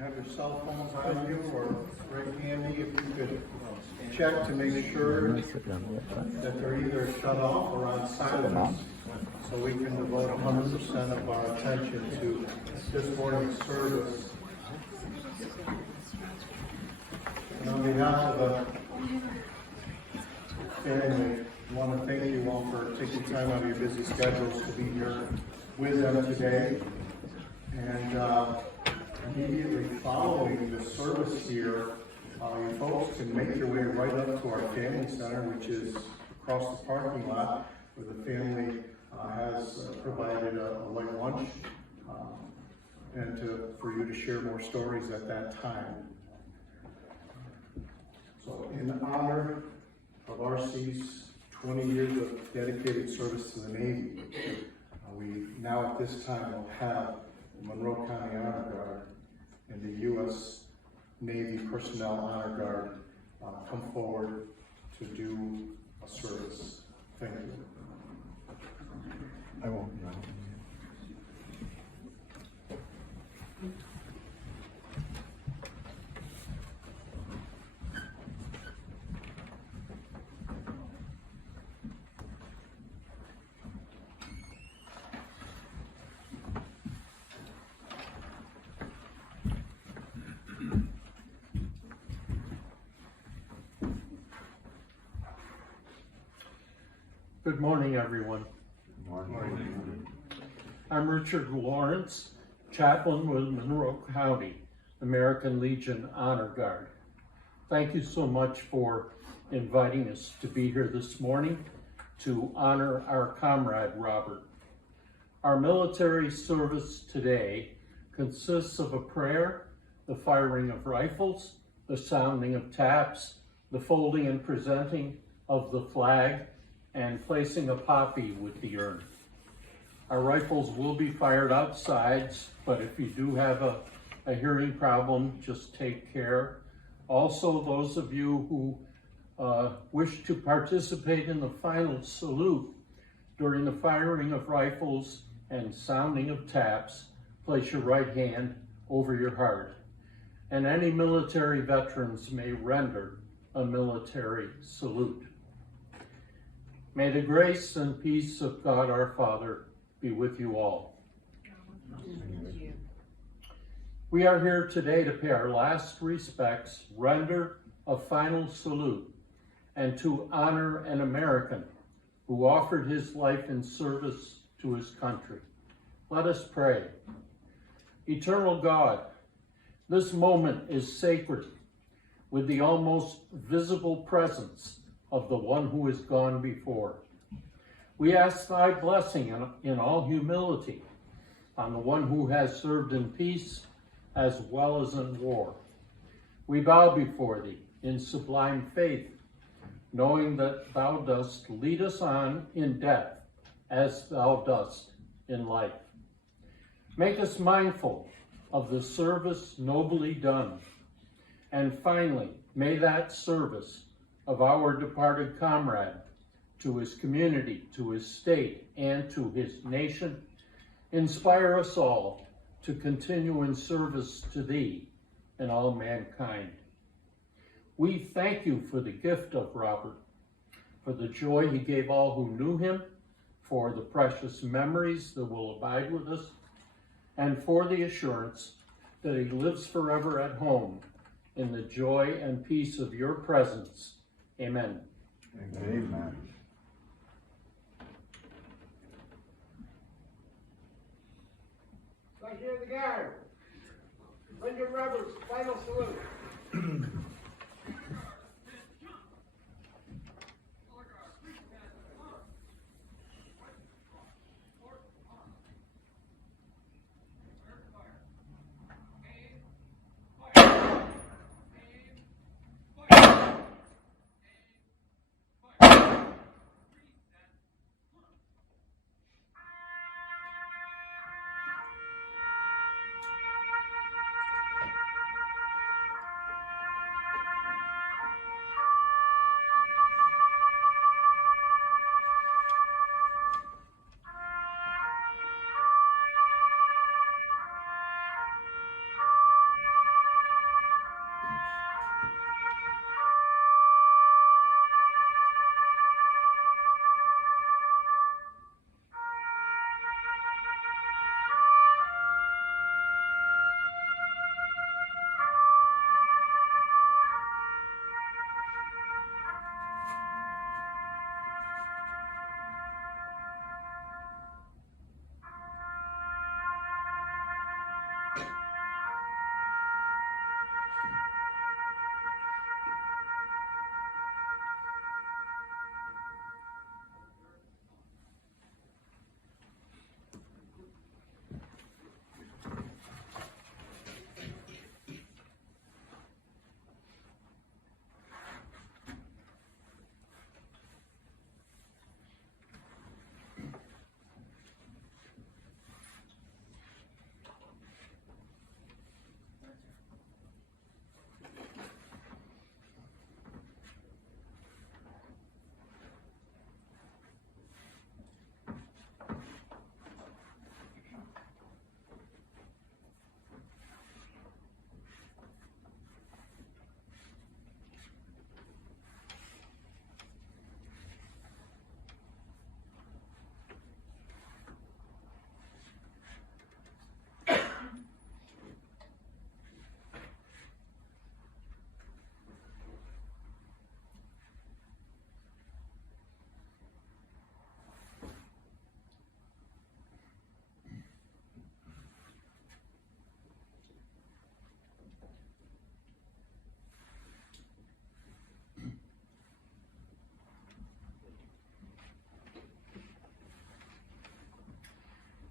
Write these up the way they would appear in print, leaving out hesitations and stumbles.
you have your cell phones on you or right handy, if you could check to make sure that they're either shut off or on silence, so we can devote 100% of our attention to this morning's service. And on behalf of the family, I want to thank you all for taking time out of your busy schedules to be here with them today. And immediately following the service here, you folks can make your way right up to our family center, which is across the parking lot, where the family has provided a light lunch and for you to share more stories at that time. So in honor of RC's 20 years of dedicated service to the Navy, we now at this time will have the Monroe County Honor Guard and the U.S. Navy Personnel Honor Guard come forward to do a service. Thank you. I won't. Good morning, everyone. Good morning. I'm Richard Lawrence, chaplain with Monroe County American Legion Honor Guard. Thank you so much for inviting us to be here this morning to honor our comrade, Robert. Our military service today consists of a prayer, the firing of rifles, the sounding of taps, the folding and presenting of the flag, and placing a poppy with the urn. Our rifles will be fired outside, but if you do have a hearing problem, just take care. Also, those of you who wish to participate in the final salute during the firing of rifles and sounding of taps, place your right hand over your heart. And any military veterans may render a military salute. May the grace and peace of God our Father be with you all. We are here today to pay our last respects, render a final salute, and to honor an American who offered his life in service to his country. Let us pray. Eternal God, this moment is sacred with the almost visible presence of the one who has gone before. We ask thy blessing in all humility on the one who has served in peace as well as in war. We bow before thee in sublime faith, knowing that thou dost lead us on in death as thou dost in life. Make us mindful of the service nobly done. And finally, may that service of our departed comrade to his community, to his state, and to his nation, inspire us all to continue in service to thee and all mankind. We thank you for the gift of Robert, for the joy he gave all who knew him, for the precious memories that will abide with us, and for the assurance that he lives forever at home in the joy and peace of your presence. Amen. Amen. Right here in the guard. Render Robert's final salute.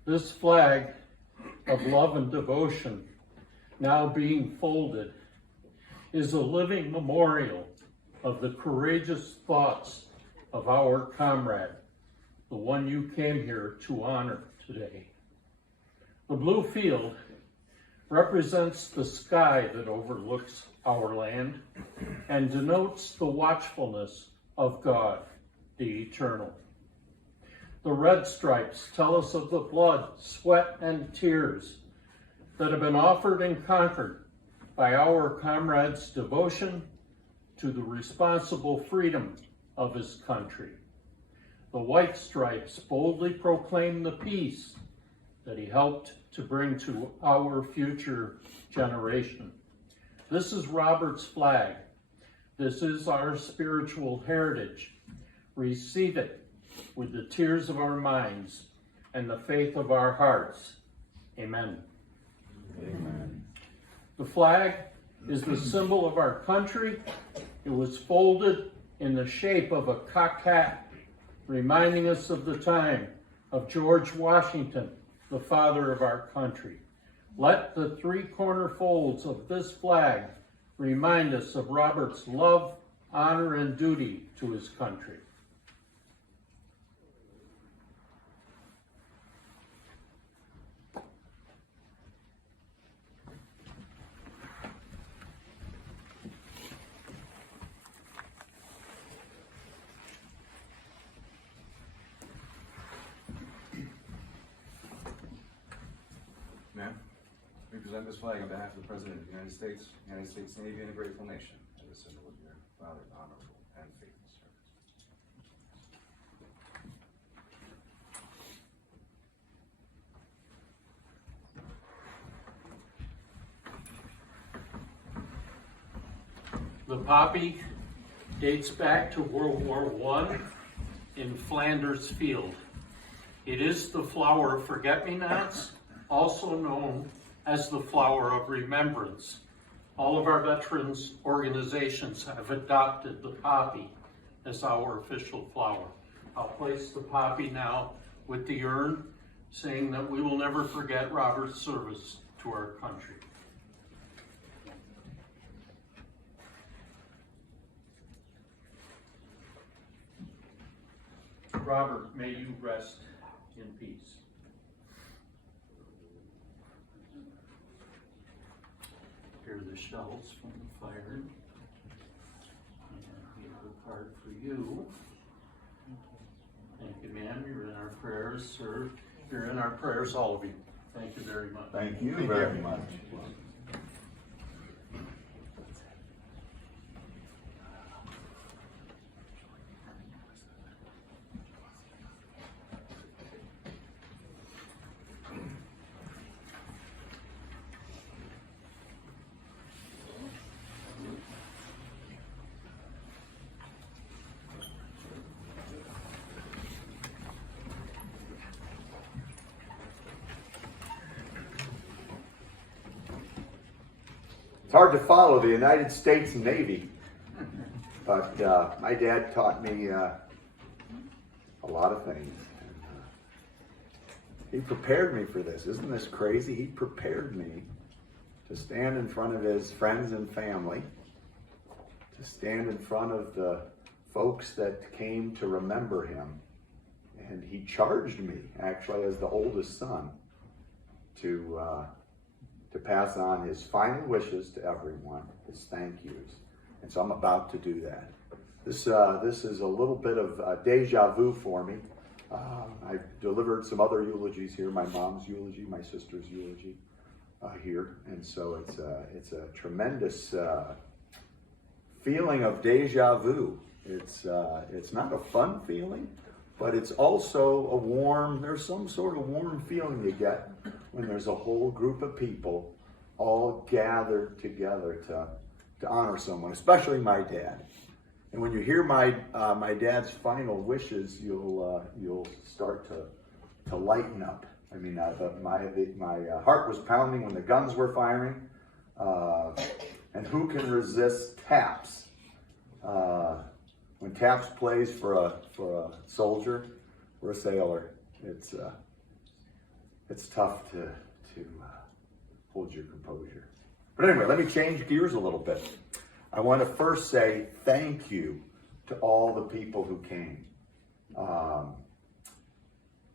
This flag of love and devotion, now being folded, is a living memorial of the courageous thoughts of our comrade, the one you came here to honor today. The blue field represents the sky that overlooks our land and denotes the watchfulness of God, the eternal. The red stripes tell us of the blood, sweat, and tears that have been offered and conquered by our comrade's devotion to the responsible freedom of his country. The white stripes boldly proclaim the peace that he helped to bring to our future generation. This is Robert's flag. This is our spiritual heritage. Receive it with the tears of our minds and the faith of our hearts. Amen. Amen. The flag is the symbol of our country. It was folded in the shape of a cocked hat, reminding us of the time of George Washington, the father of our country. Let the three-corner folds of this flag remind us of Robert's love, honor, and duty to his country. Ma'am, we present this flag on behalf of the President of the United States Navy, and a grateful nation, as a symbol of your father's honorable and faithful service. The poppy dates back to World War I in Flanders Field. It is the flower of forget-me-nots, also known as the flower of remembrance. All of our veterans organizations have adopted the poppy as our official flower. I'll place the poppy now with the urn, saying that we will never forget Robert's service to our country. Robert, may you rest in peace. Here are the shells from the fire. And here's a card for you. Thank you, ma'am. You're in our prayers, sir. You're in our prayers, all of you. Thank you very much. Thank you very much. It's hard to follow the United States Navy, but my dad taught me a lot of things. He prepared me for this. Isn't this crazy? He prepared me to stand in front of his friends and family, to stand in front of the folks that came to remember him. And he charged me, actually, as the oldest son, to pass on his final wishes to everyone, his thank yous. And so I'm about to do that. This is a little bit of deja vu for me. I've delivered some other eulogies here, my mom's eulogy, my sister's eulogy here. And so it's a tremendous feeling of deja vu. It's not a fun feeling, but it's also there's some sort of warm feeling you get when there's a whole group of people all gathered together to honor someone, especially my dad. And when you hear my dad's final wishes, you'll start to lighten up. I mean, my heart was pounding when the guns were firing, and who can resist taps? When taps plays for a soldier or a sailor, it's tough to hold your composure. But anyway, let me change gears a little bit. I want to first say thank you to all the people who came.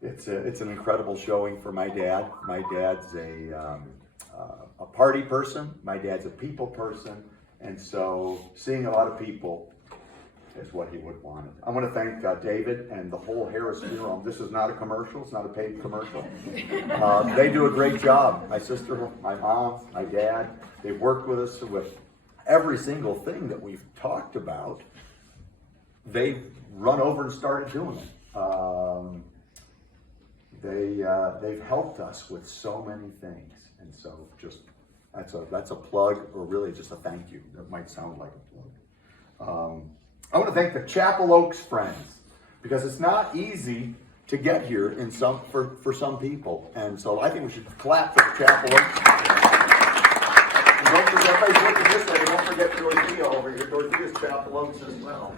It's an incredible showing for my dad. My dad's a party person. My dad's a people person. And so seeing a lot of people is what he would want. I want to thank David and the whole Harris Funeral. This is not a commercial. It's not a paid commercial. They do a great job. My sister, my mom, my dad, they've worked with us with every single thing that we've talked about. They've run over and started doing it. They've helped us with so many things. And so just, that's a plug, or really just a thank you. That might sound like a plug. I want to thank the Chapel Oaks friends, because it's not easy to get here for some people. And so I think we should clap for the Chapel Oaks. And don't forget, everybody's looking this way, don't forget Dorothea over here. Dorothea's Chapel Oaks as well.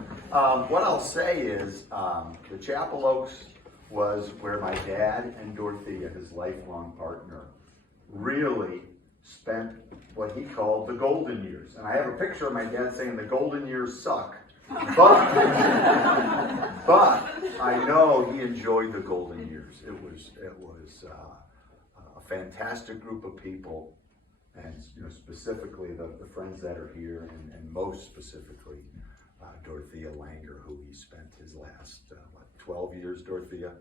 What I'll say is, the Chapel Oaks was where my dad and Dorothea, his lifelong partner, really spent what he called the golden years. And I have a picture of my dad saying the golden years suck. But I know he enjoyed the golden years. It was a fantastic group of people, and specifically the friends that are here, and most specifically Dorothea Langer, who he spent his last 12 years, Dorothea,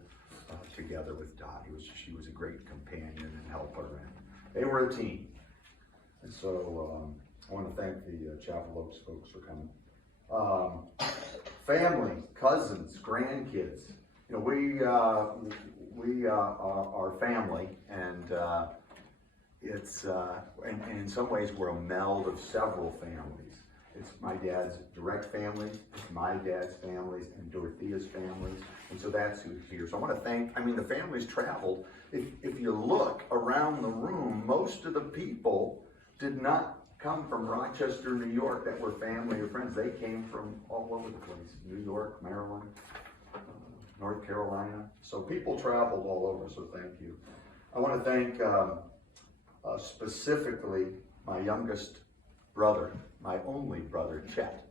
together with Dot. She was a great companion and helper, and they were a team. And so I want to thank the Chapel Oaks folks for coming. Family, cousins, grandkids. We are family, and it's and in some ways we're a meld of several families. It's my dad's direct family, it's my dad's families, and Dorothea's families, and so that's who's here. So I want to thank. The families traveled. If you look around the room, most of the people did not come from Rochester, New York, that were family or friends. They came from all over the place: New York, Maryland, North Carolina. So people traveled all over, so thank you. I want to thank specifically my youngest brother, my only brother, Chet,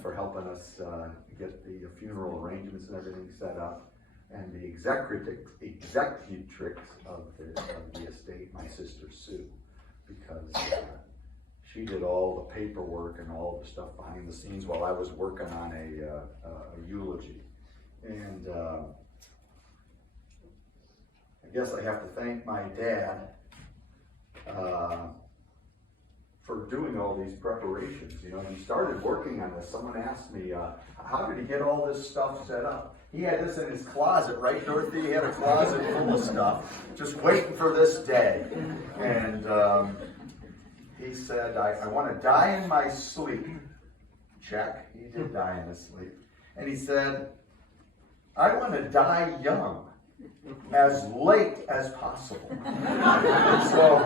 for helping us get the funeral arrangements and everything set up, and the executrix of the estate, my sister Sue, because she did all the paperwork and all the stuff behind the scenes while I was working on a eulogy. And I guess I have to thank my dad for doing all these preparations. He started working on this. Someone asked me, how did he get all this stuff set up? He had this in his closet, right, Dorothy? He had a closet full of stuff, just waiting for this day. And he said, I want to die in my sleep. Check. He did die in his sleep. And he said, I want to die young, as late as possible. So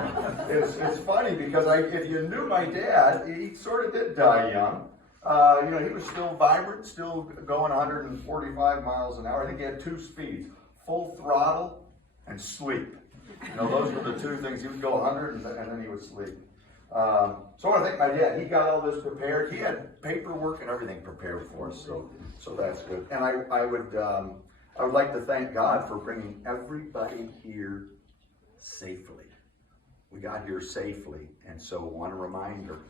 it's funny, because if you knew my dad, he sort of did die young. He was still vibrant, still going 145 miles an hour. I think he had 2 speeds: full throttle and sleep. Those were the 2 things. He would go 100 and then he would sleep. So I want to thank my dad. He got all this prepared. He had paperwork and everything prepared for us. So that's good. And I would like to thank God for bringing everybody here safely. We got here safely, and so one reminder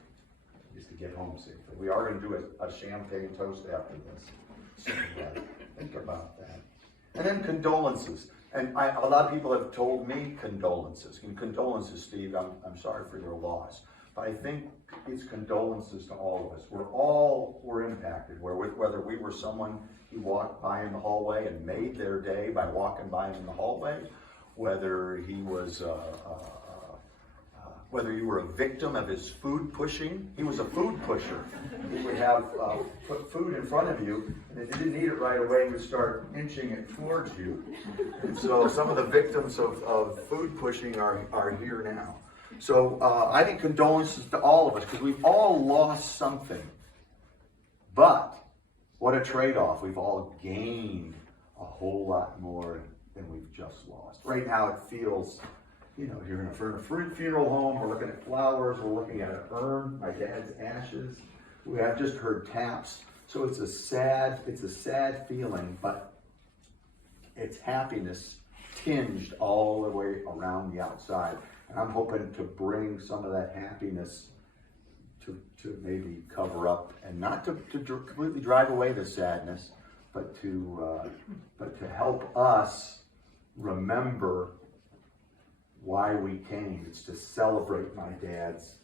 is to get home safely. We are going to do a champagne toast after this, so think about that. And then condolences. And a lot of people have told me condolences. And condolences, Steve, I'm sorry for your loss. But I think it's condolences to all of us. We're impacted, whether we were someone he walked by in the hallway and made their day by walking by him in the hallway, whether he was whether you were a victim of his food pushing. He was a food pusher. He would have put food in front of you, and if you didn't eat it right away, he would start inching it towards you. And so some of the victims of food pushing are here now. So I think condolences to all of us, because we've all lost something. But what a trade-off. We've all gained a whole lot more than we've just lost. Right now it feels, you know, you're in a funeral home, we're looking at flowers, we're looking at an urn, my dad's ashes. I've just heard taps. So it's a sad feeling, but it's happiness tinged all the way around the outside. And I'm hoping to bring some of that happiness to maybe cover up, and not to completely drive away the sadness, but to help us remember why we came. It's to celebrate my dad's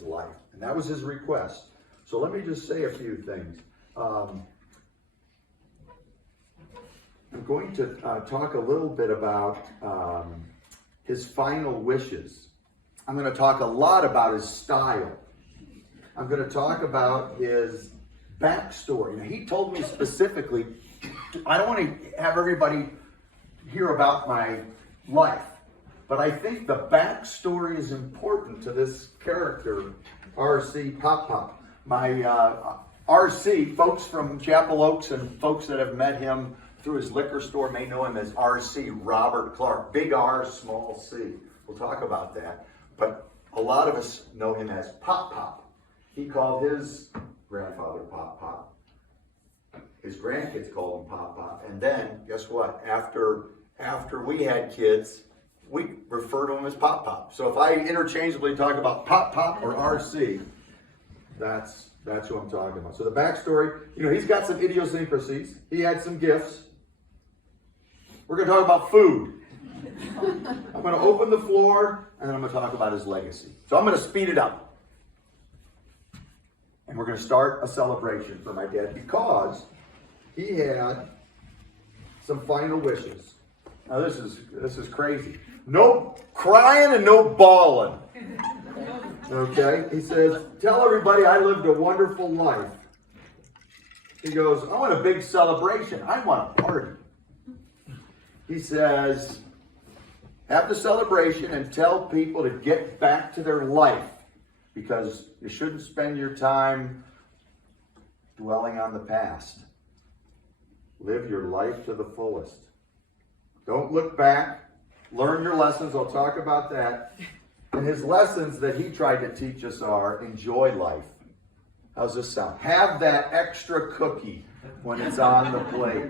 life, and that was his request. So let me just say a few things. I'm going to talk a little bit about his final wishes. I'm going to talk a lot about his style. I'm going to talk about his backstory. Now, he told me specifically, I don't want to have everybody hear about my life, but I think the backstory is important to this character, R.C. Pop. My R.C., folks from Chapel Oaks and folks that have met him through his liquor store may know him as R.C. Robert Clark, big R, small c. We'll talk about that. But a lot of us know him as Pop. He called his grandfather Pop. His grandkids called him Pop. And then, guess what? After we had kids, we refer to him as Pop. So if I interchangeably talk about Pop or RC, that's who I'm talking about. So the backstory, you know, he's got some idiosyncrasies. He had some gifts. We're going to talk about food. I'm going to open the floor, and then I'm going to talk about his legacy. So I'm going to speed it up. And we're going to start a celebration for my dad because he had some final wishes. Now this is crazy. No crying and no bawling. Okay? He says, tell everybody I lived a wonderful life. He goes, I want a big celebration. I want a party. He says, have the celebration and tell people to get back to their life, because you shouldn't spend your time dwelling on the past. Live your life to the fullest. Don't look back. Learn your lessons. I'll talk about that. And his lessons that he tried to teach us are enjoy life. How's this sound? Have that extra cookie when it's on the plate.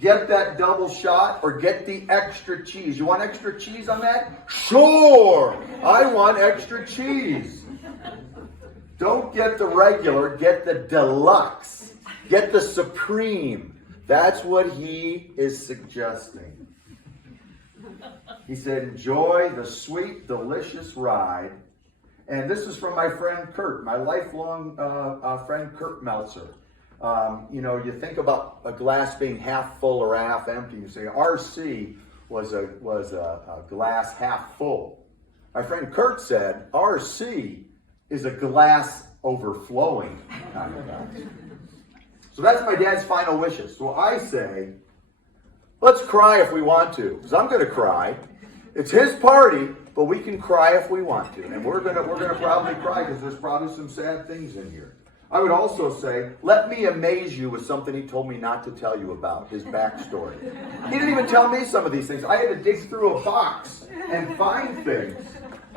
Get that double shot or get the extra cheese. You want extra cheese on that? Sure! I want extra cheese. Don't get the regular, get the deluxe. Get the supreme. That's what he is suggesting. He said, enjoy the sweet, delicious ride. And this is from my friend Kurt, my lifelong friend Kurt Meltzer. You know, you think about a glass being half full or half empty. You say RC was a glass half full. My friend Kurt said RC is a glass overflowing kind of glass. So that's my dad's final wishes. So I say, let's cry if we want to, because I'm going to cry. It's his party, but we can cry if we want to, and we're gonna probably cry because there's probably some sad things in here. I would also say, let me amaze you with something he told me not to tell you about, his backstory. He didn't even tell me some of these things. I had to dig through a box and find things.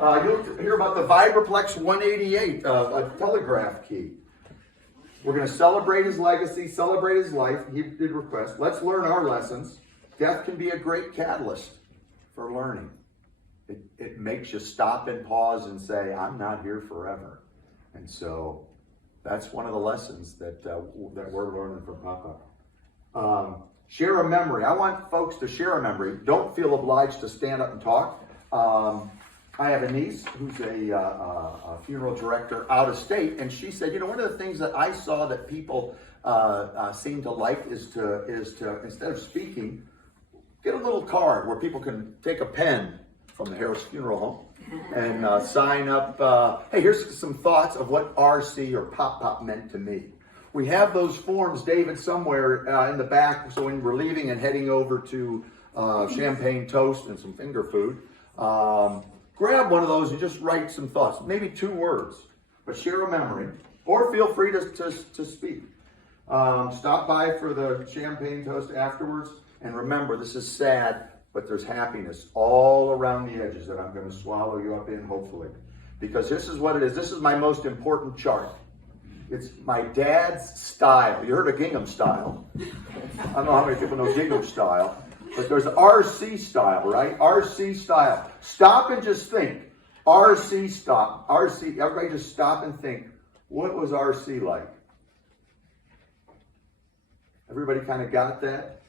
You'll hear about the Vibraplex 188, a telegraph key. We're going to celebrate his legacy, celebrate his life. He did request. Let's learn our lessons. Death can be a great catalyst for learning. It makes you stop and pause and say, I'm not here forever. And so that's one of the lessons that we're learning from Papa. Share a memory. I want folks to share a memory. Don't feel obliged to stand up and talk. I have a niece who's a funeral director out of state, and she said, you know, one of the things that I saw that people seem to like is to instead of speaking, get a little card where people can take a pen from the Harris Funeral Home and sign up, hey, here's some thoughts of what RC or Pop meant to me. We have those forms, David, somewhere in the back, so when we're leaving and heading over to champagne toast and some finger food, grab one of those and just write some thoughts, maybe 2 words, but share a memory, or feel free to speak. Stop by for the champagne toast afterwards. And remember, this is sad, but there's happiness all around the edges that I'm going to swallow you up in, hopefully. Because this is what it is. This is my most important chart. It's my dad's style. You heard of gingham style. I don't know how many people know gingham style, but there's RC style, right? RC style. Stop and just think. RC stop. RC. Everybody just stop and think. What was RC like? Everybody kind of got that?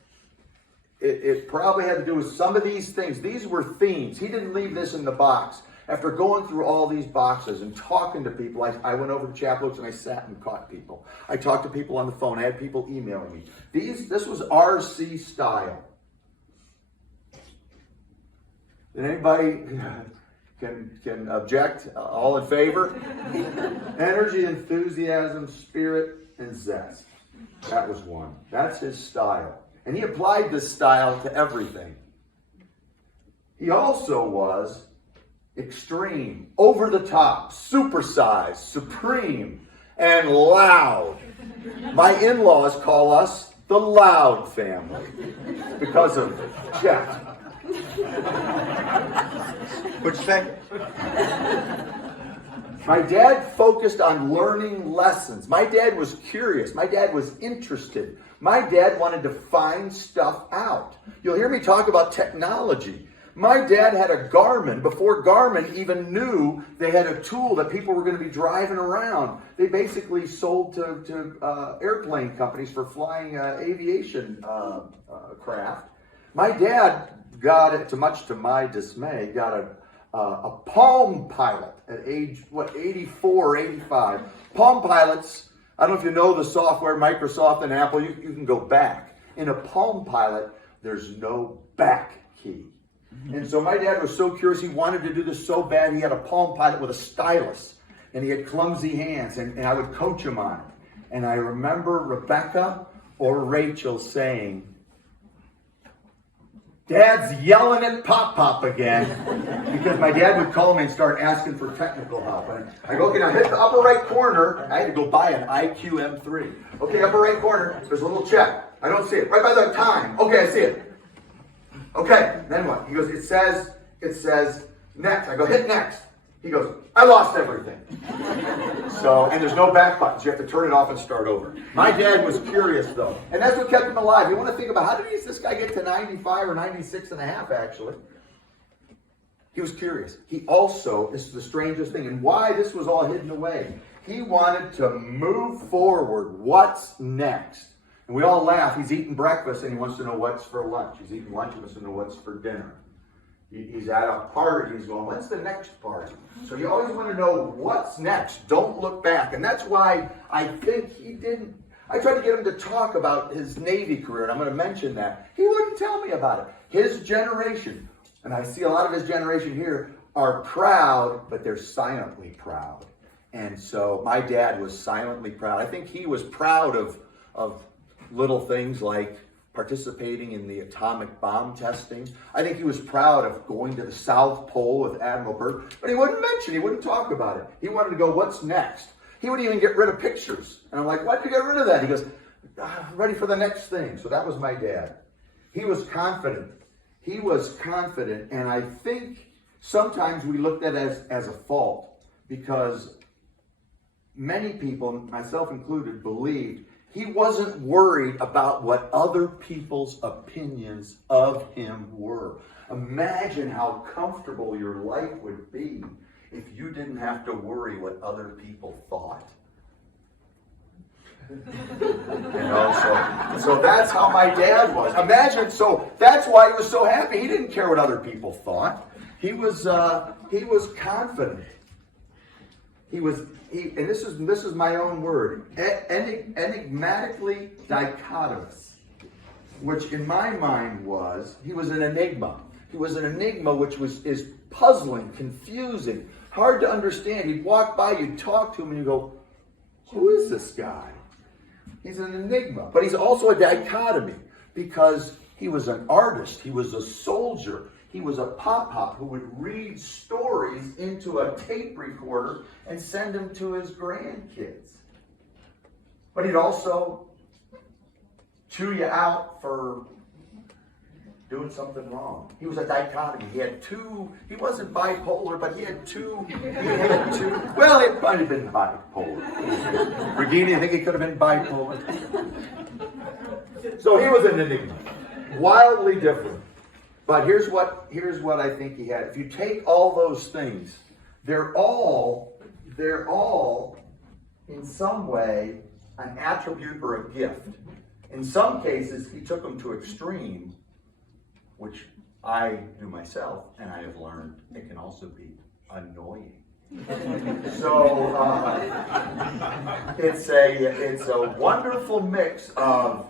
It probably had to do with some of these things. These were themes. He didn't leave this in the box. After going through all these boxes and talking to people, I went over to Chapel Oaks and I sat and caught people. I talked to people on the phone. I had people emailing me. This was RC style. Did anybody can object? All in favor? Energy, enthusiasm, spirit, and zest. That was one. That's his style. And he applied this style to everything. He also was extreme, over the top, supersized, supreme, and loud. My in-laws call us the Loud family because of Jeff. Which thing? My dad focused on learning lessons. My dad was curious. My dad was interested. My dad wanted to find stuff out. You'll hear me talk about technology. My dad had a Garmin before Garmin even knew they had a tool that people were going to be driving around. They basically sold to airplane companies for flying aviation craft. My dad got it, much to my dismay, got a Palm Pilot at age, 84, 85. Palm Pilots, I don't know if you know the software, Microsoft and Apple, you can go back. In a Palm Pilot, there's no back key. And so my dad was so curious, he wanted to do this so bad, he had a Palm Pilot with a stylus, and he had clumsy hands, and I would coach him on it. And I remember Rebecca or Rachel saying, "Dad's yelling at Pop again," because my dad would call me and start asking for technical help. And I go, okay, now hit the upper right corner. I had to go buy an IQ M3. Okay, upper right corner, there's a little check. I don't see it. Right by the time. Okay, I see it. Okay, then what? He goes, it says next. I go, hit next. He goes, I lost everything. So, and there's no back buttons. You have to turn it off and start over. My dad was curious, though. And that's what kept him alive. You want to think about, how did this guy get to 95 or 96 and a half, actually? He was curious. He also, this is the strangest thing, and why this was all hidden away. He wanted to move forward. What's next? And we all laugh. He's eating breakfast and he wants to know what's for lunch. He's eating lunch and wants to know what's for dinner. He's at a party. He's going, when's the next party? So you always want to know what's next. Don't look back. And that's why I think he didn't. I tried to get him to talk about his Navy career, and I'm going to mention that. He wouldn't tell me about it. His generation, and I see a lot of his generation here, are proud, but they're silently proud. And so my dad was silently proud. I think he was proud of little things like participating in the atomic bomb testing. I think he was proud of going to the South Pole with Admiral Byrd, but he wouldn't mention, he wouldn't talk about it. He wanted to go, what's next? He would even get rid of pictures. And I'm like, why'd you get rid of that? He goes, ready for the next thing. So that was my dad. He was confident. He was confident, and I think sometimes we looked at it as a fault, because many people, myself included, believed he wasn't worried about what other people's opinions of him were. Imagine how comfortable your life would be if you didn't have to worry what other people thought. So that's how my dad was. Imagine, so that's why he was so happy. He didn't care what other people thought. He was confident. And this is my own word, enigmatically dichotomous, which in my mind he was an enigma. He was an enigma which is puzzling, confusing, hard to understand. You'd walk by, you'd talk to him, and you go, who is this guy? He's an enigma. But he's also a dichotomy, because he was an artist, he was a soldier, he was a pop-pop who would read stories into a tape recorder and send them to his grandkids. But he'd also chew you out for doing something wrong. He was a dichotomy. He had two, he wasn't bipolar, but he had two, well, he might have been bipolar. Regina, you think he could have been bipolar? So he was an enigma. Wildly different. But here's what I think he had. If you take all those things, they're all in some way an attribute or a gift. In some cases, he took them to extreme, which I do myself, and I have learned it can also be annoying. So it's a wonderful mix of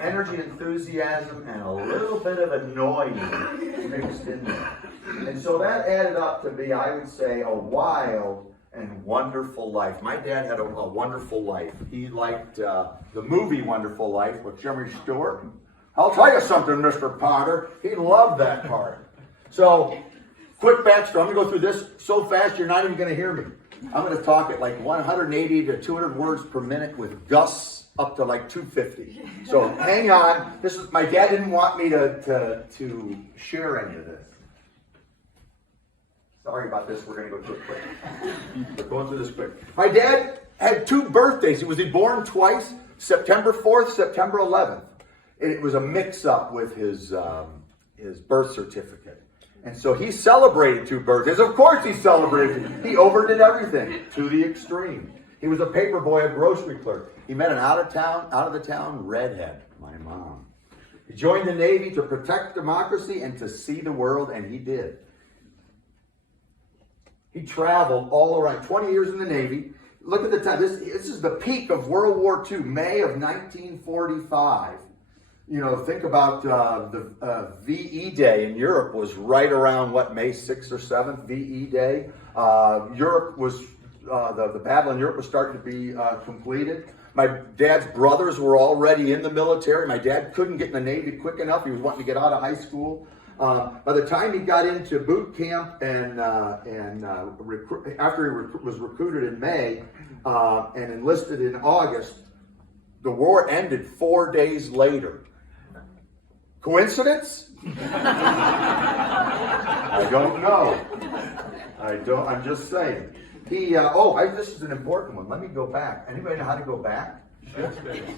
energy, enthusiasm, and a little bit of annoying mixed in there. And so that added up to be, I would say, a wild and wonderful life. My dad had a wonderful life. He liked the movie Wonderful Life with Jimmy Stewart. I'll tell you something, Mr. Potter. He loved that part. So, quick backstory. I'm going to go through this so fast you're not even going to hear me. I'm going to talk at like 180 to 200 words per minute with gusts up to like 250. So hang on. My dad didn't want me to share any of this. Sorry about this. We're going to go through it quick. We're going through this quick. My dad had 2 birthdays. He was born twice, September 4th, September 11th. It was a mix-up with his birth certificate. And so he celebrated 2 birthdays. Of course he celebrated. He overdid everything to the extreme. He was a paper boy, a grocery clerk. He met an out-of-the-town redhead, my mom. He joined the Navy to protect democracy and to see the world, and he did. He traveled all around, 20 years in the Navy. Look at the time. This is the peak of World War II, May of 1945. You know, think about the VE Day in Europe was right around, May 6th or 7th, VE Day. Europe was, the battle in Europe was starting to be completed. My dad's brothers were already in the military. My dad couldn't get in the Navy quick enough. He was wanting to get out of high school. By the time he got into boot camp and after he was recruited in May and enlisted in August, the war ended 4 days later. Coincidence? I don't know. I'm just saying. This is an important one. Let me go back. Anybody know how to go back? Backspace.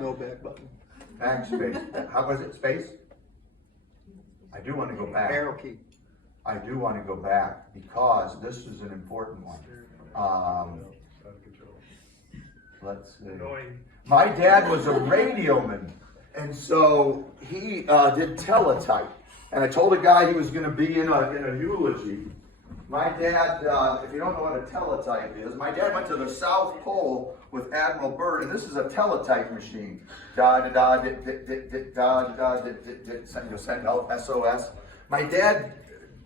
No back button. Backspace. How was it? Space? I do want to go back. Arrow key. I do want to go back because this is an important one. Let's see. My dad was a radioman, and so he did teletype. And I told a guy he was going to be in a eulogy. My dad, if you don't know what a teletype is, my dad went to the South Pole with Admiral Byrd, and this is a teletype machine. Send help, SOS. My dad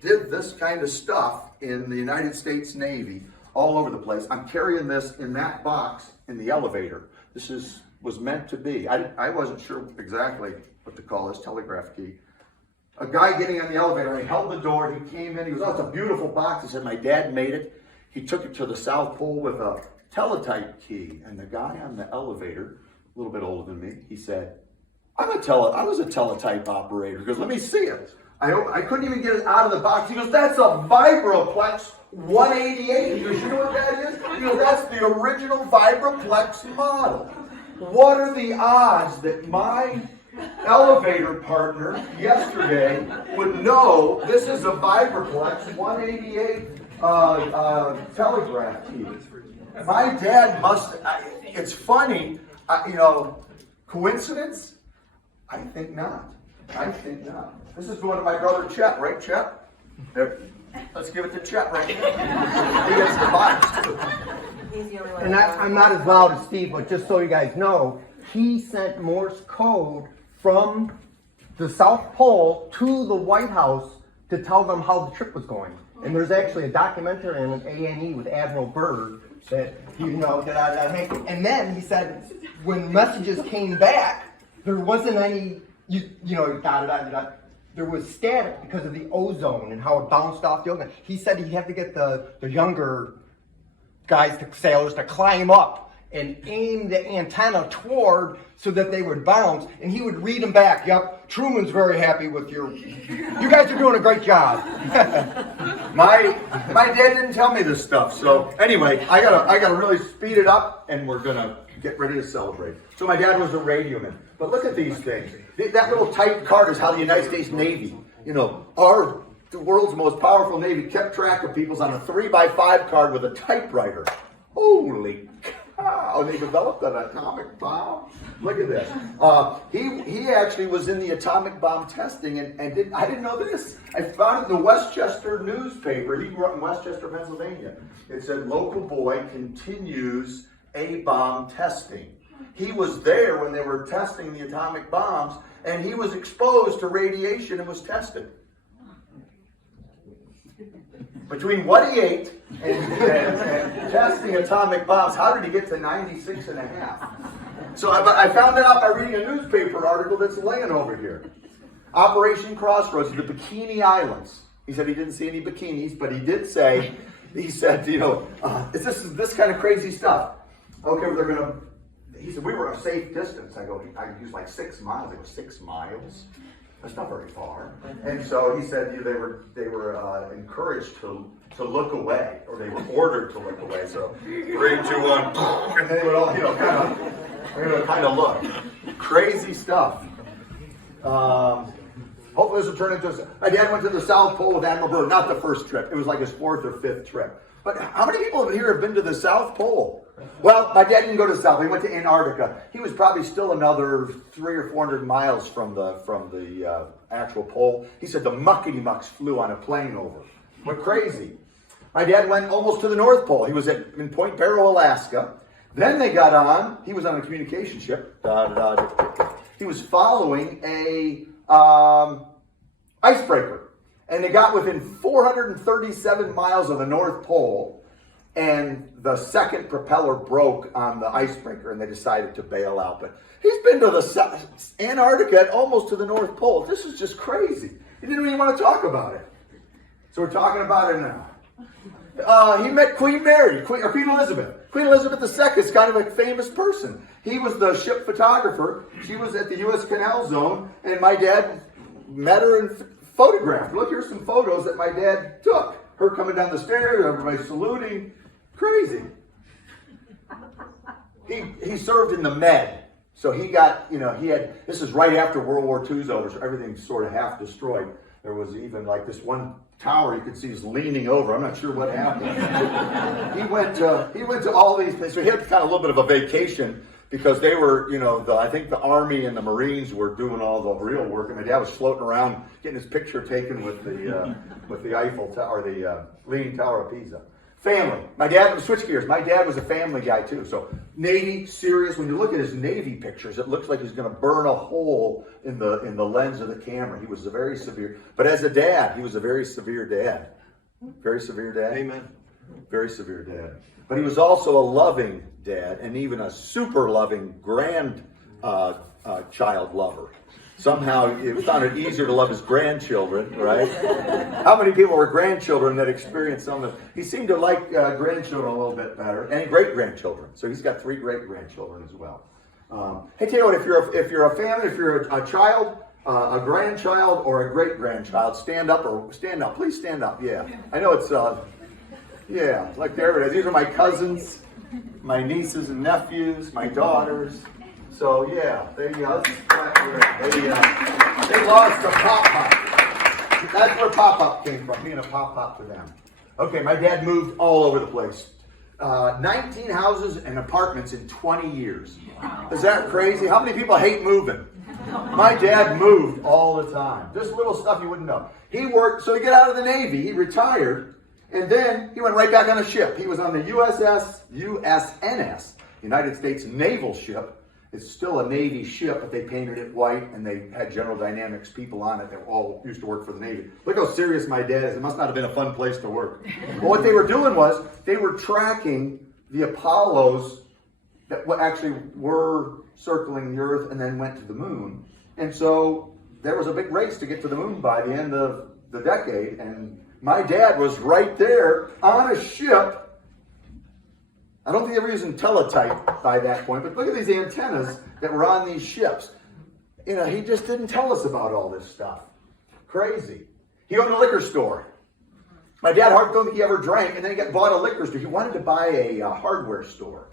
did this kind of stuff in the United States Navy all over the place. I'm carrying this in that box in the elevator. This was meant to be. I wasn't sure exactly what to call this, telegraph key. A guy getting on the elevator, I held the door, he came in, he goes, oh, it's a beautiful box. He said, my dad made it. He took it to the South Pole with a teletype key. And the guy on the elevator, a little bit older than me, he said, I was a teletype operator. He goes, let me see it. I couldn't even get it out of the box. He goes, that's a Vibraplex 188. He goes, you know what that is? He goes, that's the original Vibraplex model. What are the odds that my elevator partner yesterday would know this is a Vibraplex 188 telegraph key? My dad it's funny, coincidence? I think not. This is one of my brother Chet, right, Chet? There. Let's give it to Chet right here. He gets the box too. And I'm not as loud as Steve, but just so you guys know, he sent Morse code from the South Pole to the White House to tell them how the trip was going. And there's actually a documentary on an A&E with Admiral Byrd that, and then he said when messages came back, there wasn't any, there was static because of the ozone and how it bounced off the ozone. He said he had to get the younger guys, the sailors, to climb up and aim the antenna toward so that they would bounce, and he would read them back. Yep, Truman's very happy with you guys are doing a great job. My dad didn't tell me this stuff. So anyway, I gotta really speed it up, and we're gonna get ready to celebrate. So my dad was a radioman. But look at these things. That little typed card is how the United States Navy, the world's most powerful Navy, kept track of people's on a 3x5 card with a typewriter. Holy cow! They developed an atomic bomb. Look at this. He actually was in the atomic bomb testing, and I didn't know this. I found it in the Westchester newspaper. He grew up in Westchester, Pennsylvania. It said, "Local boy continues A-bomb testing." He was there when they were testing the atomic bombs, and he was exposed to radiation and was tested. Between what he ate and testing atomic bombs, how did he get to 96.5? So I found that out by reading a newspaper article that's laying over here. Operation Crossroads, the Bikini Islands. He said he didn't see any bikinis, but he did say, this is this kind of crazy stuff. Okay, he said, we were a safe distance. I used like 6 miles. It was 6 miles. That's not very far. And so he said they were encouraged to look away, or they were ordered to look away. So 3, 2, 1, and they would all kind of look. Crazy stuff. Hopefully this will turn into my dad went to the South Pole with Admiral Byrd. Not the first trip. It was like his 4th or 5th trip. But how many people here have been to the South Pole? Well, my dad didn't go to the South. He went to Antarctica. He was probably still another 300 or 400 miles from the actual pole. He said the muckety-mucks flew on a plane over. Went crazy. My dad went almost to the North Pole. He was in Point Barrow, Alaska. Then they got on. He was on a communication ship. He was following a icebreaker. And they got within 437 miles of the North Pole, and the second propeller broke on the icebreaker, and they decided to bail out. But he's been to the Antarctica, almost to the North Pole. This is just crazy. He didn't even want to talk about it. So we're talking about it now. He met Queen Mary, Queen Elizabeth. Queen Elizabeth II is kind of a famous person. He was the ship photographer. She was at the U.S. Canal Zone, and my dad met her and photographed. Look, here's some photos that my dad took. Her coming down the stairs, everybody saluting. Crazy. He served in the Med. So he got, this is right after World War II's over, so everything's sort of half destroyed. There was even like this one tower you could see is leaning over. I'm not sure what happened. He went to all these places. So he had kind of a little bit of a vacation, because they were, I think the Army and the Marines were doing all the real work, and my dad was floating around getting his picture taken with the Eiffel Tower, or the Leaning Tower of Pisa. Family. My dad, switch gears. My dad was a family guy too. So Navy, serious. When you look at his Navy pictures, it looks like he's going to burn a hole in the lens of the camera. He was a very severe. But as a dad, he was a very severe dad. Very severe dad. Amen. Very severe dad. But he was also a loving dad, and even a super loving child lover. Somehow he found it easier to love his grandchildren, right? How many people were grandchildren that experienced some of it? He seemed to like grandchildren a little bit better, and great-grandchildren. So he's got 3 great-grandchildren as well. Hey, tell you what, if you're a family, if you're a child, a grandchild, or a great-grandchild, stand up. Please stand up, yeah. I know it's, like there it is. These are my cousins, my nieces and nephews, my daughters. So yeah, they lost the pop-up. That's where pop-up came from, being a pop-up to them. Okay, my dad moved all over the place. 19 houses and apartments in 20 years. Is that crazy? How many people hate moving? My dad moved all the time. Just little stuff you wouldn't know. He worked, so he got out of the Navy, he retired, and then he went right back on a ship. He was on the USNS, United States Naval Ship. It's still a Navy ship, but they painted it white, and they had General Dynamics people on it that all used to work for the Navy. Look how serious my dad is. It must not have been a fun place to work. Well, what they were doing was they were tracking the Apollos that actually were circling the Earth and then went to the moon. And so there was a big race to get to the moon by the end of the decade, and my dad was right there on a ship I don't think they were using teletype by that point, but look at these antennas that were on these ships. You know, he just didn't tell us about all this stuff. Crazy. He owned a liquor store. My dad hardly don't think he ever drank, and then he bought a liquor store. He wanted to buy a hardware store,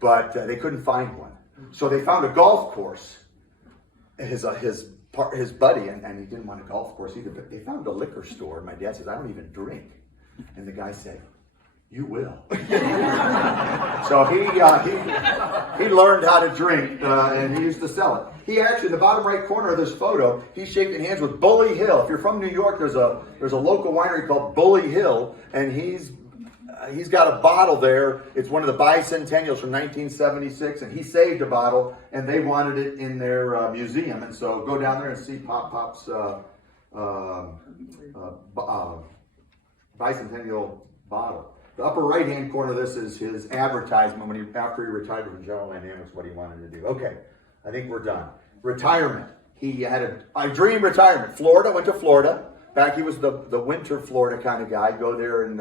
but they couldn't find one. So they found a golf course. His buddy, and he didn't want a golf course either, but they found a liquor store. And my dad says, I don't even drink. And the guy said, you will. So he learned how to drink, and he used to sell it. He actually, in the bottom right corner of this photo, he's shaking hands with Bully Hill. If you're from New York, there's a local winery called Bully Hill, and he's got a bottle there. It's one of the bicentennials from 1976, and he saved a bottle, and they wanted it in their museum. And so go down there and see Pop's bicentennial bottle. The upper right-hand corner of this is his advertisement after he retired from General Dynamics, what he wanted to do. Okay, I think we're done. Retirement. He had a dream retirement. Florida, went to Florida. He was the winter Florida kind of guy. Go there in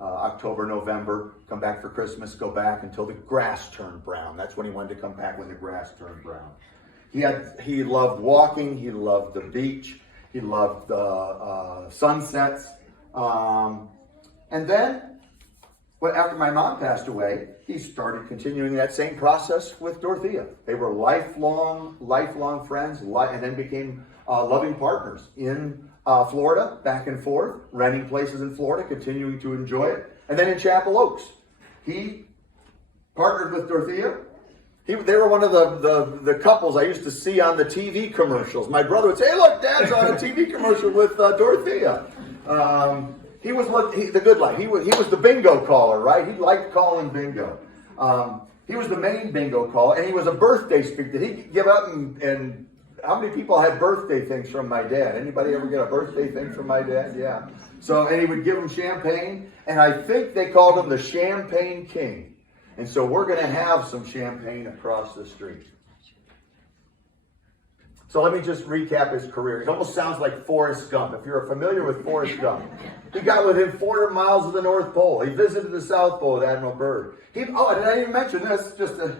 October, November, come back for Christmas, go back until the grass turned brown. That's when he wanted to come back, when the grass turned brown. He loved walking. He loved the beach. He loved sunsets. And then, after my mom passed away, he started continuing that same process with Dorothea. They were lifelong friends, and then became loving partners in Florida, back and forth, renting places in Florida, continuing to enjoy it. And then in Chapel Oaks, he partnered with Dorothea. They were one of the couples I used to see on the TV commercials. My brother would say, hey, look, Dad's on a TV commercial with Dorothea. He was the good life. He was the bingo caller, right? He liked calling bingo. He was the main bingo caller, and he was a birthday speaker. Did he give up and how many people had birthday things from my dad? Anybody ever get a birthday thing from my dad? Yeah. So, and he would give them champagne, and I think they called him the Champagne King. And so we're going to have some champagne across the street. So let me just recap his career. It almost sounds like Forrest Gump. If you're familiar with Forrest Gump, he got within 400 miles of the North Pole. He visited the South Pole with Admiral Byrd. Did I even mention this?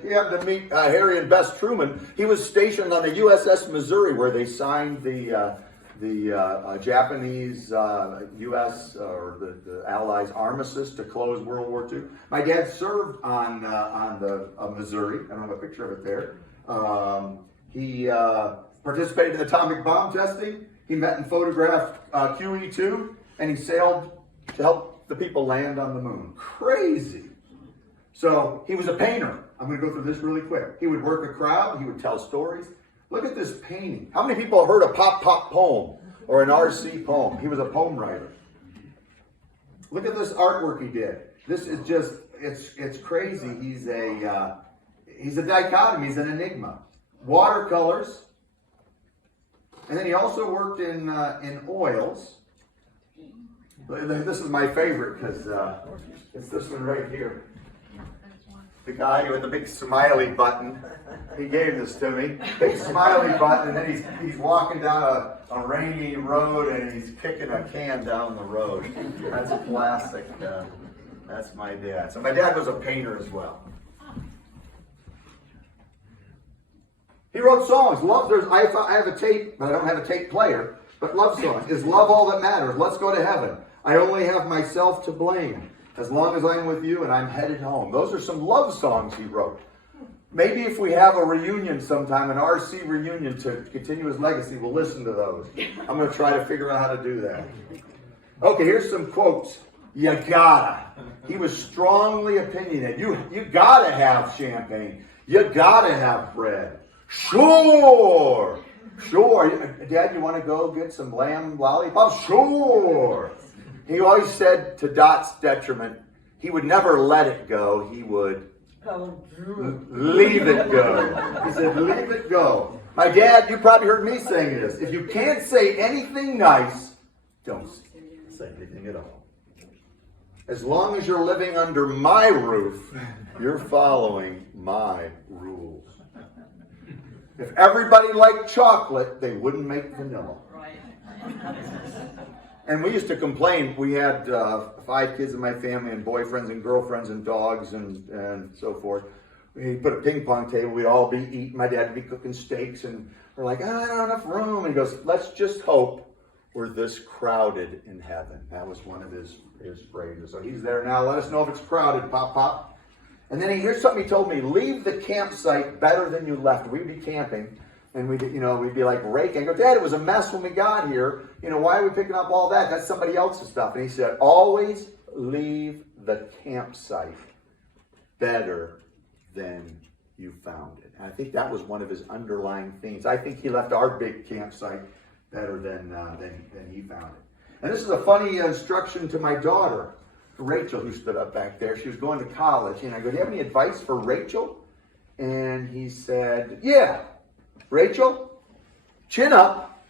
He happened to meet Harry and Bess Truman. He was stationed on the USS Missouri, where they signed the Japanese U.S. or the Allies armistice to close World War II. My dad served on the Missouri. I don't have a picture of it there. He participated in atomic bomb testing. He met and photographed QE2, and he sailed to help the people land on the moon. Crazy. So he was a painter. I'm going to go through this really quick. He would work a crowd. He would tell stories. Look at this painting. How many people have heard a Pop Pop poem or an RC poem? He was a poem writer. Look at this artwork he did. This is just, it's crazy. He's a dichotomy. He's an enigma. Watercolors. And then he also worked in oils. This is my favorite because it's this one right here. The guy with the big smiley button. He gave this to me. Big smiley button, and then he's walking down a rainy road and he's kicking a can down the road. That's a classic. That's my dad. So my dad was a painter as well. He wrote songs. I have a tape, but I don't have a tape player. But love songs. Is love all that matters? Let's go to heaven. I only have myself to blame. As long as I'm with you and I'm headed home. Those are some love songs he wrote. Maybe if we have a reunion sometime, an RC reunion to continue his legacy, we'll listen to those. I'm going to try to figure out how to do that. Okay, here's some quotes. You gotta. He was strongly opinionated. You gotta have champagne. You gotta have bread. Sure. Dad, you want to go get some lamb lollipops? Sure. He always said, to Dot's detriment, he would never let it go. He would leave it go. He said, leave it go. My dad, you probably heard me saying this. If you can't say anything nice, don't say anything at all. As long as you're living under my roof, you're following my rules. If everybody liked chocolate, they wouldn't make vanilla. And we used to complain. We had 5 kids in my family, and boyfriends and girlfriends and dogs and so forth. He put a ping pong table. We'd all be eating. My dad would be cooking steaks, and we're like, I don't have enough room. And he goes, let's just hope we're this crowded in heaven. That was one of his phrases. So he's there now. Let us know if it's crowded, Pop Pop. And then here's something he told me: leave the campsite better than you left. We'd be camping, and we'd be like raking. I go, Dad, it was a mess when we got here. Why are we picking up all that? That's somebody else's stuff. And he said, always leave the campsite better than you found it. And I think that was one of his underlying themes. I think he left our big campsite better than he found it. And this is a funny instruction to my daughter, Rachel, who stood up back there. She was going to college, and I go, do you have any advice for Rachel? And he said, yeah, Rachel, chin up,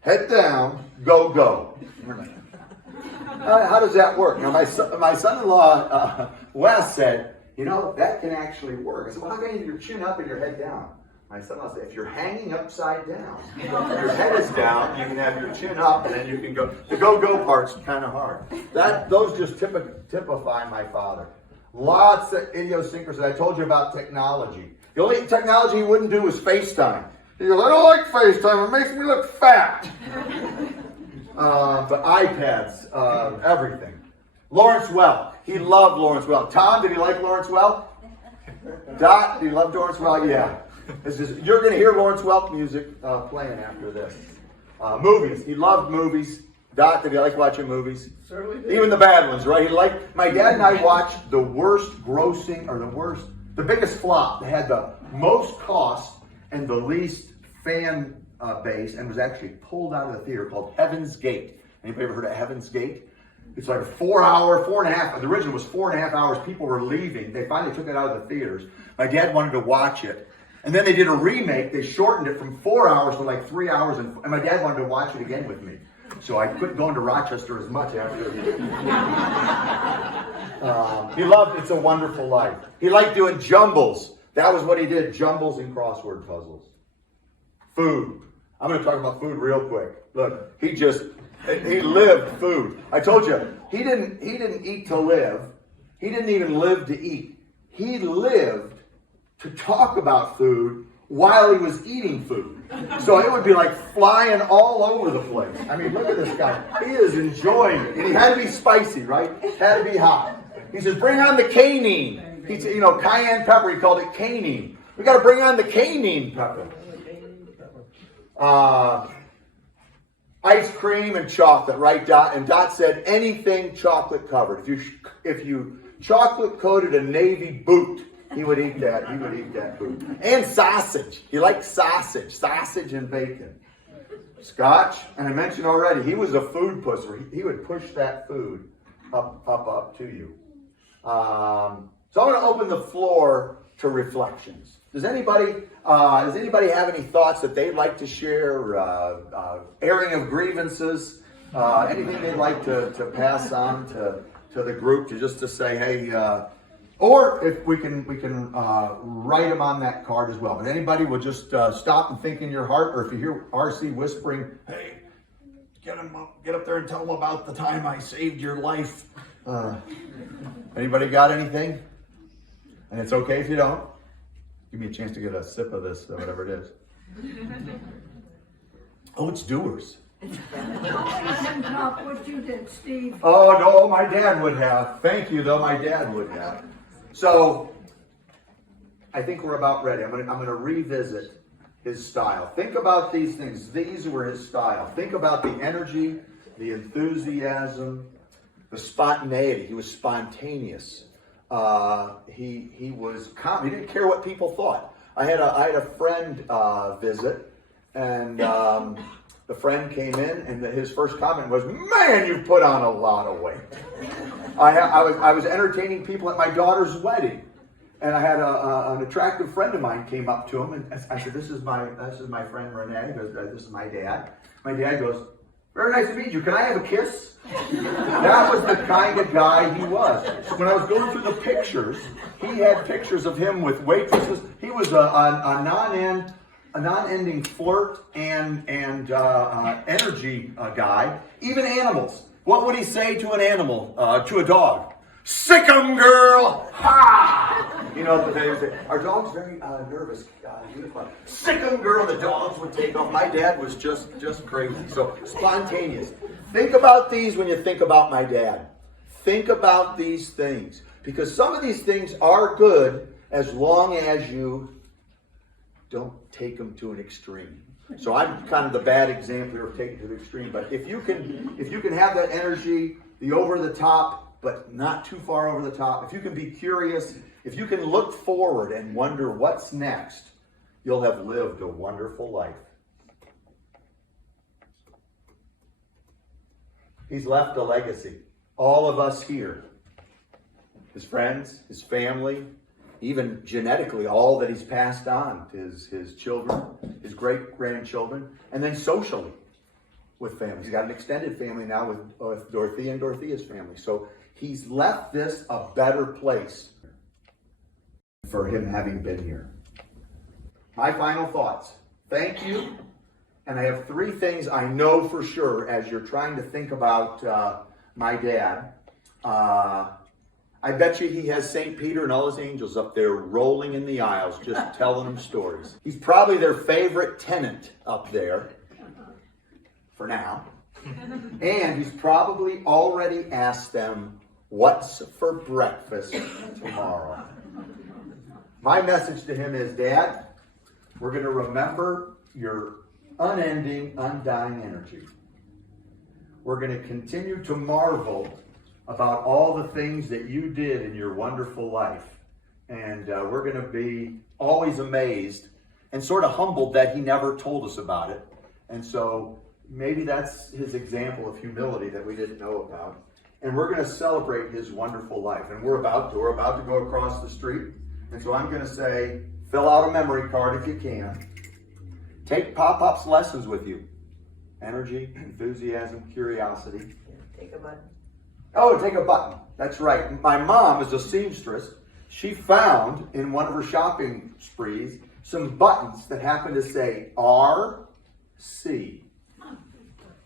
head down, go, go. How does that work? Now, my son-in-law, Wes, said, that can actually work. I said, well, how can you have your chin up and your head down? My son-in-law said, if you're hanging upside down, your head is down, you can have your chin up, and then you can go. The go-go part's kind of hard. Those just typify my father. Lots of idiosyncrasies. I told you about technology. The only technology he wouldn't do was FaceTime. He goes, I don't like FaceTime. It makes me look fat. But iPads, everything. Lawrence Welk. He loved Lawrence Welk. Tom, did he like Lawrence Welk? Dot, did he love Lawrence Welk? Yeah. You're going to hear Lawrence Welk music playing after this. Movies. He loved movies. Dot, did he like watching movies? Certainly did. Even the bad ones, right? My dad and I watched the biggest flop. They had the most cost and the least fan base, and was actually pulled out of the theater, called Heaven's Gate. Anybody ever heard of Heaven's Gate? It's like 4.5. The original was 4.5 hours. People were leaving. They finally took it out of the theaters. My dad wanted to watch it. And then they did a remake. They shortened it from 4 hours to like 3 hours. And my dad wanted to watch it again with me. So I quit going to Rochester as much after. He loved It's a Wonderful Life. He liked doing jumbles. That was what he did, jumbles and crossword puzzles. Food. I'm going to talk about food real quick. Look, he lived food. I told you, he didn't eat to live. He didn't even live to eat. He lived to talk about food while he was eating food. So it would be like flying all over the place. I mean, look at this guy. He is enjoying it. And he had to be spicy, right? Had to be hot. He says, bring on the canine. He said, cayenne pepper, he called it canine. We got to bring on the canine pepper. Ice cream and chocolate, right, Dot? And Dot said anything chocolate covered. If you chocolate coated a navy boot, he would eat that. He would eat that boot. And sausage. He liked sausage and bacon. Scotch, and I mentioned already, he was a food pusher. He would push that food up to you. So I'm going to open the floor to reflections. Does anybody have any thoughts that they'd like to share? Airing of grievances? Anything they'd like to pass on to the group to say, hey, or if we can write them on that card as well. But anybody will just stop and think in your heart, or if you hear RC whispering, hey, get up there and tell them about the time I saved your life. Anybody got anything? And it's okay if you don't. Give me a chance to get a sip of this, whatever it is. Oh, it's Doers. Not what you did, Steve. Oh, no, my dad would have. Thank you, though, my dad would have. So, I think we're about ready. I'm gonna revisit his style. Think about these things. These were his style. Think about the energy, the enthusiasm, the spontaneity. He was spontaneous. He was calm. He didn't care what people thought. I had a friend visit, and the friend came in, and his first comment was, "Man, you've put on a lot of weight." I was entertaining people at my daughter's wedding, and I had an attractive friend of mine came up to him, and I said, "This is my friend Renee." He goes, "This is my dad." My dad goes, "Very nice to meet you. Can I have a kiss?" That was the kind of guy he was. So when I was going through the pictures, he had pictures of him with waitresses. He was a non-end a non-ending flirt and energy guy. Even animals. What would he say to an animal, to a dog? Sick 'em, girl! Ha! You know, our dog's very nervous. Sick 'em, girl. The dogs would take off. My dad was just crazy. So spontaneous. Think about these when you think about my dad. Think about these things. Because some of these things are good as long as you don't take them to an extreme. So I'm kind of the bad example of taking it to the extreme. But if you can have that energy, the over the top, but not too far over the top, if you can be curious, if you can look forward and wonder what's next, you'll have lived a wonderful life. He's left a legacy. All of us here, his friends, his family, even genetically, all that he's passed on to his children, his great-grandchildren, and then socially with family. He's got an extended family now with Dorothea and Dorothea's family. So he's left this a better place for him having been here. My final thoughts. Thank you. And I have 3 things I know for sure as you're trying to think about my dad. I bet you he has St. Peter and all his angels up there rolling in the aisles, just telling them stories. He's probably their favorite tenant up there, for now. And he's probably already asked them, what's for breakfast tomorrow? My message to him is, Dad, we're going to remember your unending, undying energy. We're going to continue to marvel about all the things that you did in your wonderful life. And we're going to be always amazed and sort of humbled that he never told us about it. And so maybe that's his example of humility that we didn't know about. And we're going to celebrate his wonderful life. And we're about to go across the street. And so I'm going to say, fill out a memory card if you can. Take Pop-Pop's lessons with you. Energy, enthusiasm, curiosity. Take a button. Oh, take a button. That's right. My mom is a seamstress. She found in one of her shopping sprees some buttons that happened to say R.C.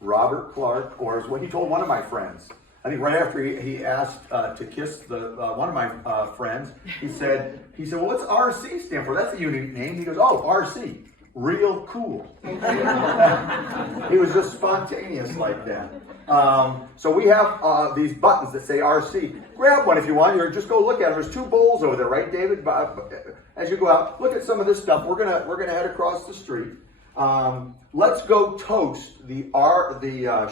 Robert Clark, or is what he told one of my friends. I think right after he asked to kiss one of my friends, he said, well, what's R.C. stand for? That's a unique name. He goes, oh, R.C. Real cool. He was just spontaneous like that. So we have these buttons that say RC. Grab one if you want. Or just go look at them. There's 2 bowls over there, right, David? As you go out, look at some of this stuff. We're gonna head across the street. Let's go toast the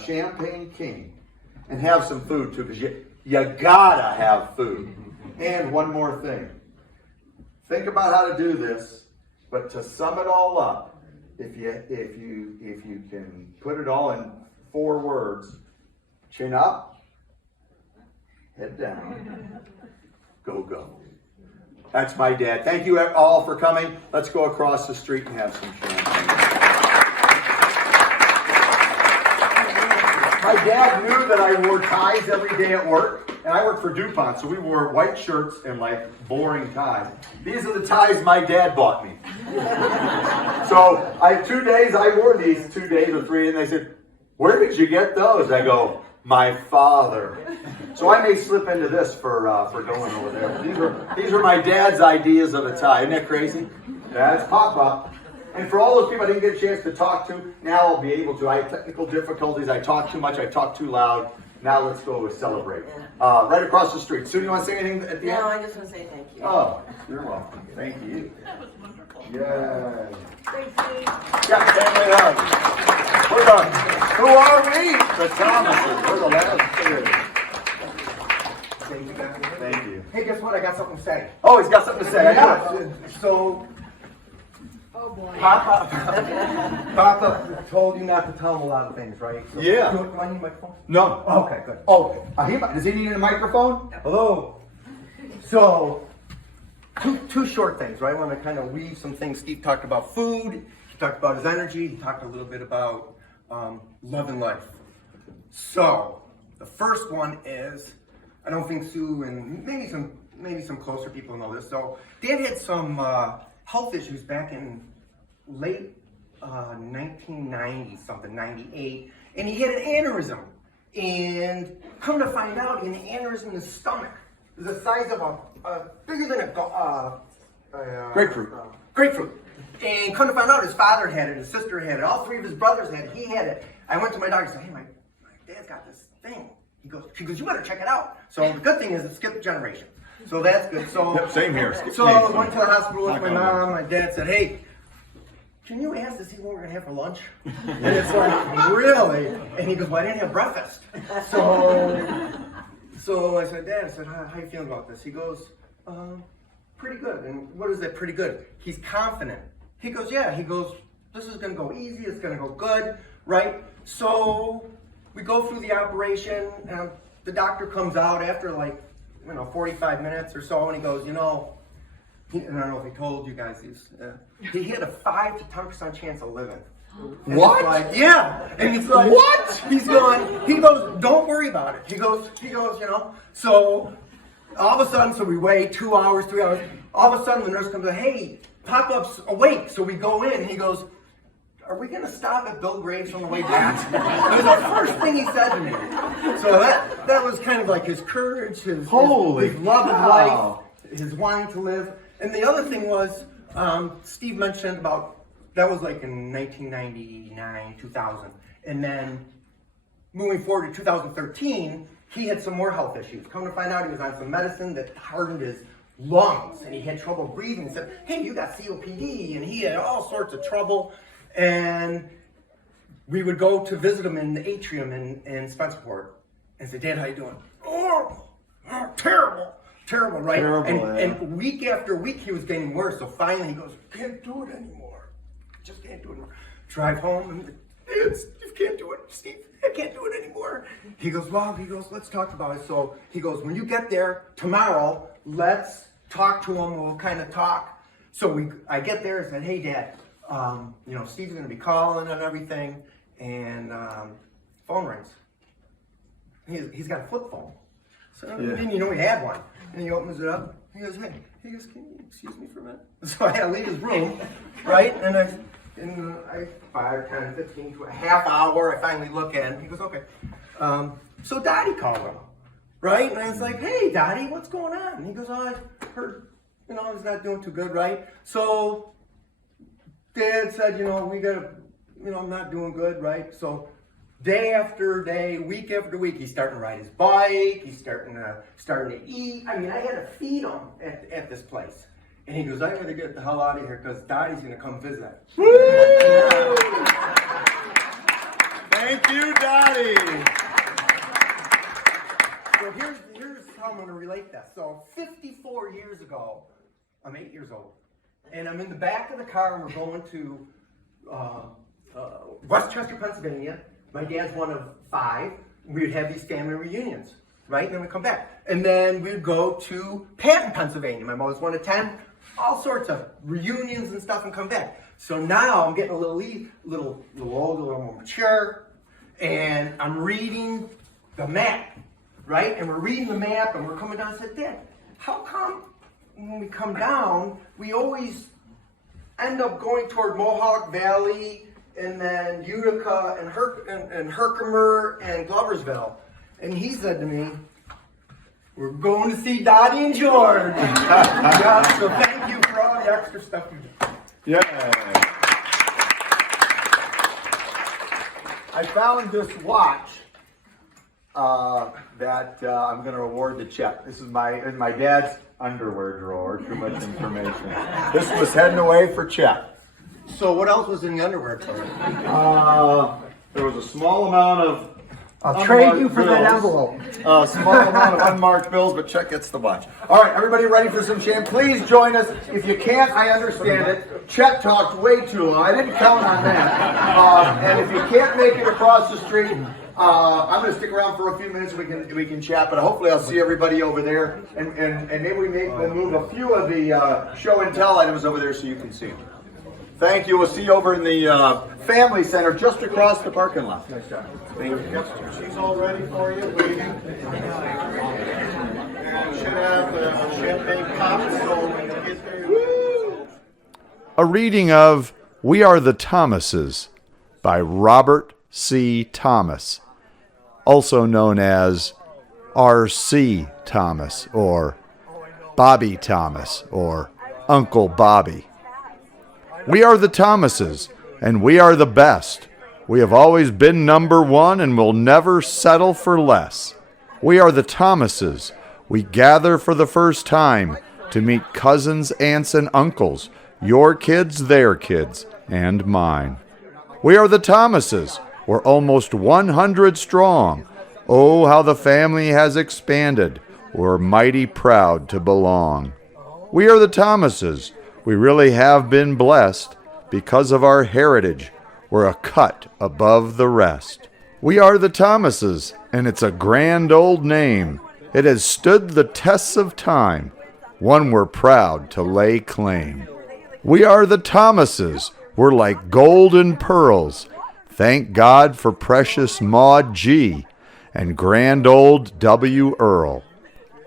Champagne King and have some food too, because you gotta have food. And one more thing. Think about how to do this. But to sum it all up, if you can put it all in 4 words, chin up, head down, go. That's my dad. Thank you all for coming. Let's go across the street and have some champagne. My dad knew that I wore ties every day at work, and I worked for DuPont, so we wore white shirts and like boring ties. These are the ties my dad bought me. So 2 days I wore these, 2 days or 3, and they said, where did you get those? I go, my father. So I may slip into this for going over there. These are my dad's ideas of a tie. Isn't that crazy? That's Pop-Pop. And for all those people I didn't get a chance to talk to, now I'll be able to. I had technical difficulties. I talk too much. I talk too loud. Now let's go celebrate. Right across the street. Sue, you want to say anything at the end? No, I just want to say thank you. Oh, you're welcome. Thank you. That was wonderful. Yay. Thank you. Yeah, family hug. Who are we? The Thomases. We're the last 2. Thank you. Hey, guess what? I got something to say. Oh, he's got something to say. I know it. So, Oh boy. Papa told you not to tell him a lot of things, right? So, Yeah. Do I need a microphone? No. Okay, good. Oh, does he need a microphone? Hello. So, two short things, right? I want to kind of weave some things. Steve talked about food. He talked about his energy. He talked a little bit about love and life. So, the first one is, I don't think Sue and maybe some closer people know this. So, Dad had some health issues back in late 1990 something, 98, and he had an aneurysm. And come to find out, he had an aneurysm in his stomach. It was the size of bigger than a Grapefruit. Grapefruit. And come to find out, his father had it, his sister had it, all three of his brothers had it, he had it. I went to my doctor and said, hey, my dad's got this thing. She goes, you better check it out. So the good thing is it skipped generations. So that's good. So Yep, same here. So I went to the hospital with my mom. My dad said, hey, can you ask to see what we're going to have for lunch? And it's like, really? And he goes, well, I didn't have breakfast. So I said, Dad, how you feeling about this? He goes, pretty good. And what is that pretty good? He's confident. He goes, yeah. He goes, this is going to go easy. It's going to go good, right? So we go through the operation. And the doctor comes out after 45 minutes or so, and he goes, and I don't know if he told you guys this. He had a 5 to 10% chance of living. And What? it's like, yeah. And he's like, what? He goes, don't worry about it. He goes, So all of a sudden, so we wait 2 hours, 3 hours. All of a sudden, the nurse comes in, hey, Pop-Up's awake. So we go in, and he goes, are we going to stop at Bill Graves on the way back? It was the first thing he said to me. So that was kind of like his courage, his love of life, his wanting to live. And the other thing was, Steve mentioned about, that was like in 1999, 2000. And then moving forward to 2013, he had some more health issues. Come to find out, he was on some medicine that hardened his lungs, and he had trouble breathing. He said, hey, you got COPD, and he had all sorts of trouble. And we would go to visit him in the atrium in Spencerport and say, Dad, how you doing? Oh, terrible, right? And week after week, he was getting worse. So finally, he goes, can't do it anymore. Just can't do it anymore. Drive home, and Dad, you can't do it, Steve. I can't do it anymore. He goes, let's talk about it. So he goes, when you get there tomorrow, let's talk to him. We'll kind of talk. So I get there and said, hey, Dad, Steve's going to be calling and everything. And phone rings. He's got a flip phone. So I didn't he had one. And he opens it up. He goes, hey. He goes, can you excuse me for a minute? So I had to leave his room, right? And I 5, 10, 15, a half hour, I finally look at him. He goes, okay. So Dottie called him, right? And I was like, hey, Dottie, what's going on? And he goes, oh, I heard, he's not doing too good, right? So Dad said, we gotta, I'm not doing good, right? So day after day, week after week, he's starting to ride his bike. He's starting to eat. I mean, I had to feed him at this place. And he goes, I gotta get the hell out of here because Dottie's gonna come visit. Woo! Thank you, Dottie. So here's how I'm gonna relate that. So 54 years ago, I'm 8 years old, and I'm in the back of the car, and we're going to Rochester, Pennsylvania. My dad's one of 5. We'd have these family reunions, right? And then we come back. And then we'd go to Patton, Pennsylvania. My mother's one of 10. All sorts of reunions and stuff, and come back. So now I'm getting a little older, a little more mature, and I'm reading the map, right? And we're reading the map, and we're coming down. I said, Dad, how come when we come down, we always end up going toward Mohawk Valley, and then Utica, and Herkimer, and Gloversville? And he said to me, we're going to see Dottie and George. Yeah, so thank you for all the extra stuff you did. Yeah. I found this watch that I'm going to award the check. This is in my dad's underwear drawer. Too much information. This was heading away for Chet. So what else was in the underwear drawer? There was a small amount of I'll trade you for that envelope. A small amount of unmarked bills, but Chet gets the watch. All right, everybody ready for some champagne? Please join us. If you can't, I understand it. Chet talked way too long. I didn't count on that. And if you can't make it across the street, I'm going to stick around for a few minutes. We can chat, but hopefully I'll see everybody over there, and maybe we'll move a few of the show and tell items over there so you can see them. Thank you. We'll see you over in the Family Center just across the parking lot. Nice job. Thank you. She's all ready for you, waiting. Should have champagne pops, so when you get there. A reading of We Are the Thomases by Robert C. Thomas, also known as R.C. Thomas or Bobby Thomas or Uncle Bobby. We are the Thomases, and we are the best. We have always been number one and will never settle for less. We are the Thomases. We gather for the first time to meet cousins, aunts, and uncles, your kids, their kids, and mine. We are the Thomases. We're almost 100 strong. Oh, how the family has expanded. We're mighty proud to belong. We are the Thomases. We really have been blessed. Because of our heritage, we're a cut above the rest. We are the Thomases, and it's a grand old name. It has stood the tests of time, one we're proud to lay claim. We are the Thomases. We're like golden pearls. Thank God for precious Maud G. and grand old W. Earl.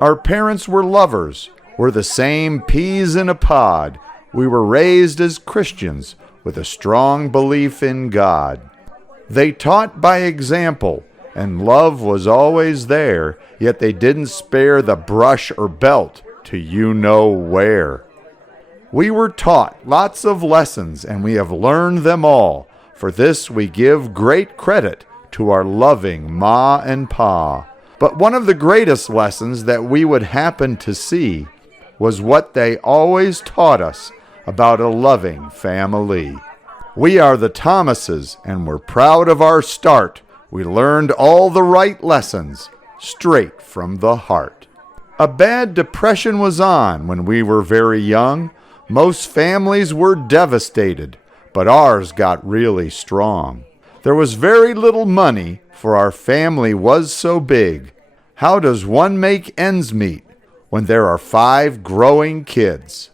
Our parents were lovers. We're the same peas in a pod. We were raised as Christians with a strong belief in God. They taught by example, and love was always there, yet they didn't spare the brush or belt to you know where. We were taught lots of lessons, and we have learned them all. For this we give great credit to our loving Ma and Pa. But one of the greatest lessons that we would happen to see was what they always taught us about a loving family. We are the Thomases, and we're proud of our start. We learned all the right lessons, straight from the heart. A bad depression was on when we were very young. Most families were devastated, but ours got really strong. There was very little money, for our family was so big. How does one make ends meet when there are 5 growing kids?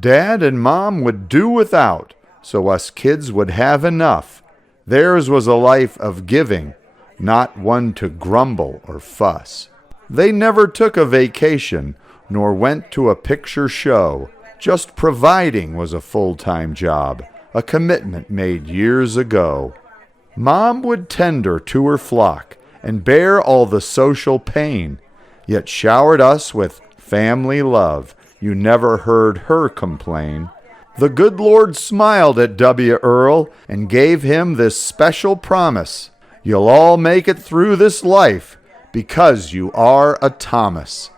Dad and Mom would do without, so us kids would have enough. Theirs was a life of giving, not one to grumble or fuss. They never took a vacation, nor went to a picture show. Just providing was a full-time job, a commitment made years ago. Mom would tend her to her flock and bear all the social pain, yet showered us with family love. You never heard her complain. The good Lord smiled at W. Earl and gave him this special promise. You'll all make it through this life because you are a Thomas.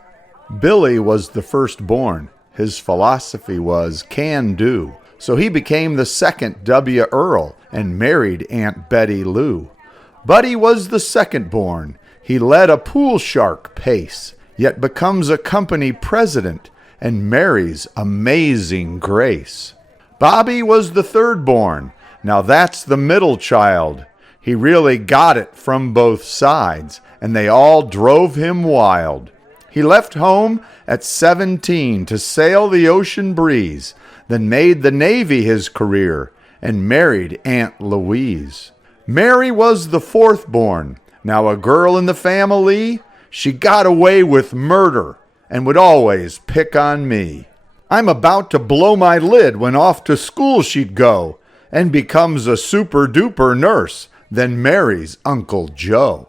Billy was the firstborn. His philosophy was can do. So he became the second W. Earl and married Aunt Betty Lou. Buddy was the second-born. He led a pool shark pace, yet becomes a company president and marries Amazing Grace. Bobby was the third-born. Now that's the middle child. He really got it from both sides, and they all drove him wild. He left home at 17 to sail the ocean breeze, then made the Navy his career and married Aunt Louise. Mary was the fourth-born. Now a girl in the family, she got away with murder and would always pick on me. I'm about to blow my lid when off to school she'd go and becomes a super-duper nurse, then marries Uncle Joe.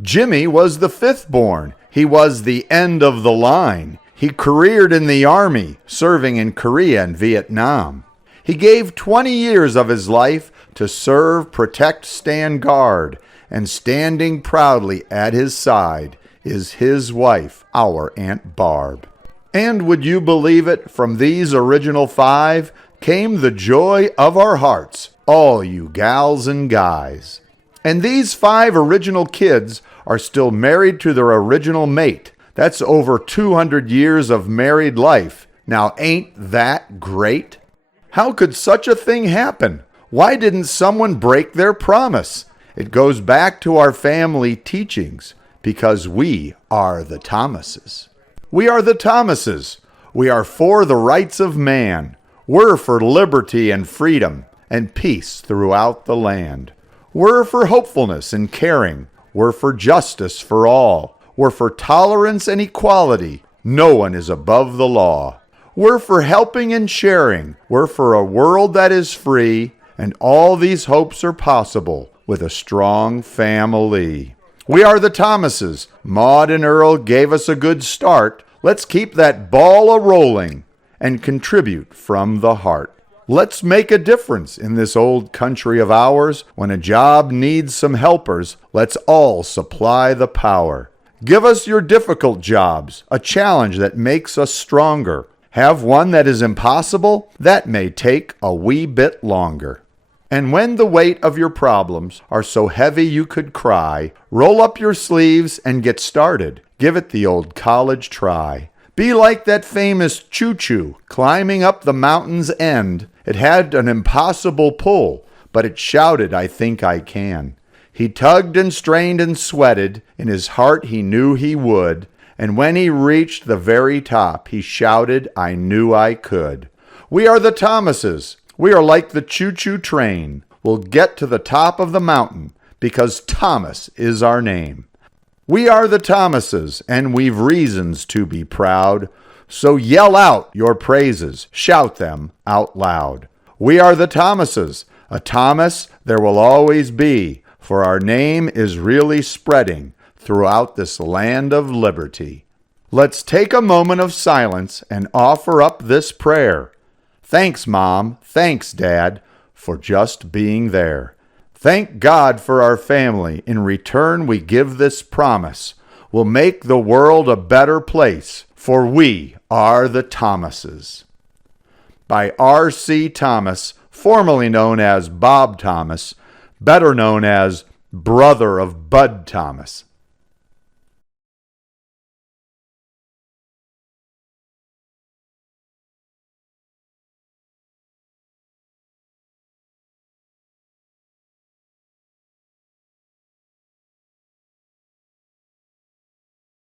Jimmy was the fifth-born. He was the end of the line. He careered in the Army, serving in Korea and Vietnam. He gave 20 years of his life to serve, protect, stand guard, and standing proudly at his side is his wife, our Aunt Barb. And would you believe it, from these original 5 came the joy of our hearts, all you gals and guys. And these 5 original kids are still married to their original mate. That's over 200 years of married life. Now ain't that great? How could such a thing happen? Why didn't someone break their promise? It goes back to our family teachings, because we are the Thomases. We are the Thomases. We are for the rights of man. We're for liberty and freedom and peace throughout the land. We're for hopefulness and caring. We're for justice for all. We're for tolerance and equality. No one is above the law. We're for helping and sharing. We're for a world that is free And all these hopes are possible with a strong family. We are the Thomases. Maud and Earl gave us a good start. Let's keep that ball a-rolling and contribute from the heart. Let's make a difference in this old country of ours. When a job needs some helpers, let's all supply the power. Give us your difficult jobs, a challenge that makes us stronger. Have one that is impossible? That may take a wee bit longer. And when the weight of your problems are so heavy you could cry, roll up your sleeves and get started. Give it the old college try. Be like that famous choo-choo climbing up the mountain's end. It had an impossible pull, but it shouted, "I think I can." He tugged and strained and sweated. In his heart he knew he would. And when he reached the very top, he shouted, "I knew I could." We are the Thomases. We are like the choo-choo train. We'll get to the top of the mountain because Thomas is our name. We are the Thomases, and we've reasons to be proud. So yell out your praises, shout them out loud. We are the Thomases. A Thomas there will always be, for our name is really spreading throughout this land of liberty. Let's take a moment of silence and offer up this prayer. Thanks, Mom. Thanks, Dad, for just being there. Thank God for our family. In return, we give this promise. We'll make the world a better place, for we are the Thomases. By R.C. Thomas, formerly known as Bob Thomas, better known as brother of Bud Thomas.